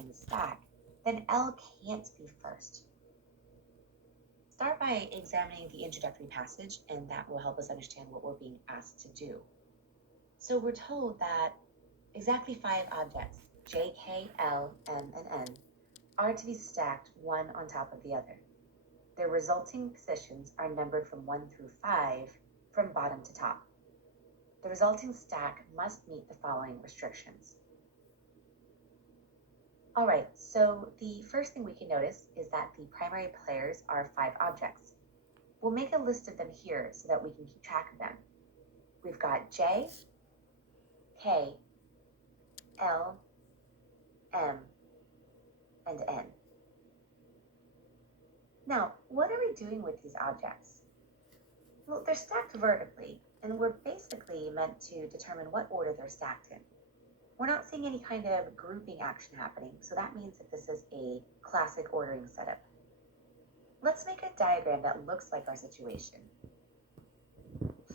in the stack, then L can't be first. Start by examining the introductory passage, and that will help us understand what we're being asked to do. So we're told that exactly 5 objects, J, K, L, M, and N, are to be stacked one on top of the other. Their resulting positions are numbered from 1 through 5 from bottom to top. The resulting stack must meet the following restrictions. All right, so the first thing we can notice is that the primary players are 5 objects. We'll make a list of them here so that we can keep track of them. We've got J, K, L, M, and N. Now, what are we doing with these objects? Well, they're stacked vertically, and we're basically meant to determine what order they're stacked in. We're not seeing any kind of grouping action happening, so that means that this is a classic ordering setup. Let's make a diagram that looks like our situation.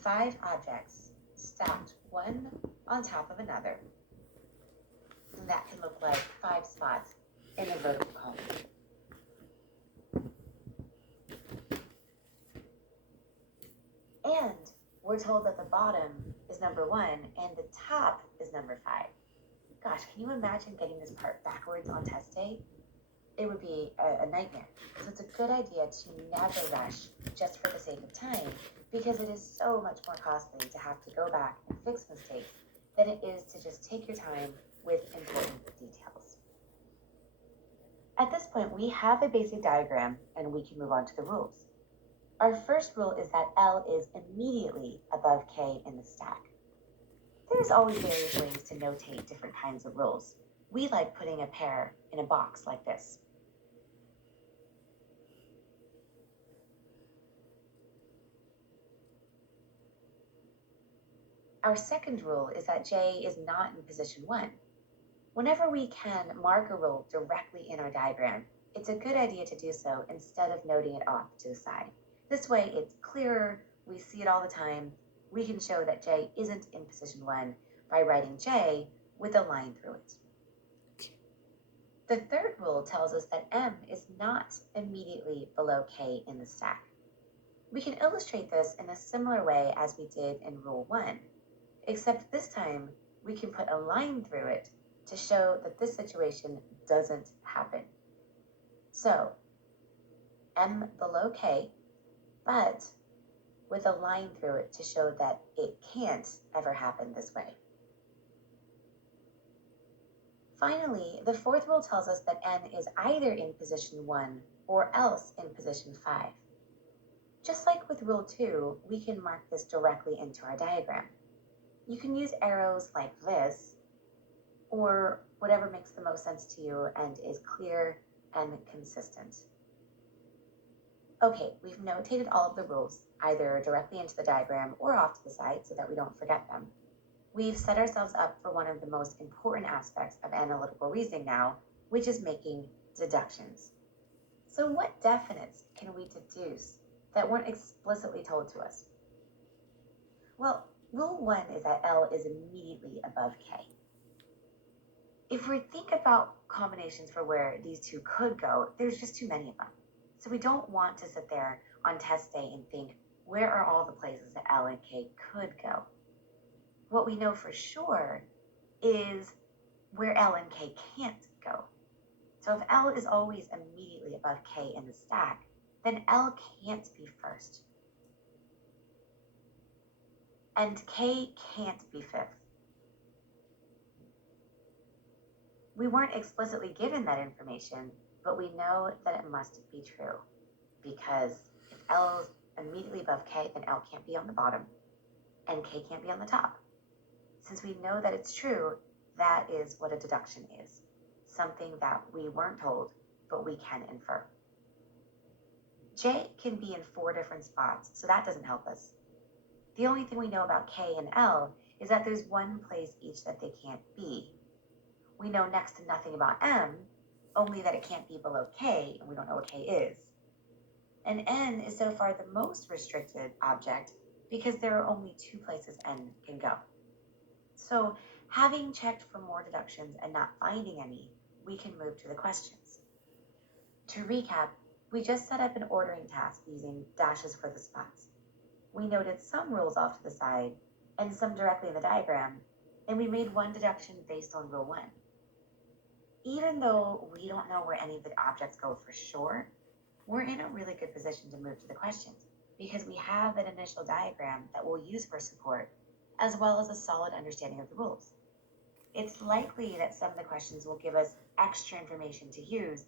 5 objects stacked one on top of another, and that can look like 5 spots in a vertical column. And we're told that the bottom is number 1 and the top is number 5. Gosh, can you imagine getting this part backwards on test day? It would be a nightmare. So it's a good idea to never rush just for the sake of time, because it is so much more costly to have to go back and fix mistakes than it is to just take your time with important details. At this point, we have a basic diagram and we can move on to the rules. Our first rule is that L is immediately above K in the stack. There's always various ways to notate different kinds of rules. We like putting a pair in a box like this. Our second rule is that J is not in position 1. Whenever we can mark a rule directly in our diagram, it's a good idea to do so instead of noting it off to the side. This way it's clearer, we see it all the time. We can show that J isn't in position 1 by writing J with a line through it. The third rule tells us that M is not immediately below K in the stack. We can illustrate this in a similar way as we did in Rule 1, except this time we can put a line through it to show that this situation doesn't happen. So, M below K, but with a line through it to show that it can't ever happen this way. Finally, the fourth rule tells us that N is either in position 1 or else in position 5. Just like with Rule 2, we can mark this directly into our diagram. You can use arrows like this, or whatever makes the most sense to you and is clear and consistent. Okay, we've notated all of the rules, either directly into the diagram or off to the side so that we don't forget them. We've set ourselves up for one of the most important aspects of analytical reasoning now, which is making deductions. So what definites can we deduce that weren't explicitly told to us? Well, Rule 1 is that L is immediately above K. If we think about combinations for where these two could go, there's just too many of them. So we don't want to sit there on test day and think, where are all the places that L and K could go? What we know for sure is where L and K can't go. So if L is always immediately above K in the stack, then L can't be first. And K can't be fifth. We weren't explicitly given that information, but we know that it must be true, because if L is immediately above K, then L can't be on the bottom, and K can't be on the top. Since we know that it's true, that is what a deduction is, something that we weren't told, but we can infer. J can be in 4 different spots, so that doesn't help us. The only thing we know about K and L is that there's one place each that they can't be. We know next to nothing about M, only that it can't be below K, and we don't know what K is. And N is so far the most restricted object because there are only 2 places N can go. So having checked for more deductions and not finding any, we can move to the questions. To recap, we just set up an ordering task using dashes for the spots. We noted some rules off to the side and some directly in the diagram, and we made one deduction based on Rule 1. Even though we don't know where any of the objects go for sure, we're in a really good position to move to the questions because we have an initial diagram that we'll use for support, as well as a solid understanding of the rules. It's likely that some of the questions will give us extra information to use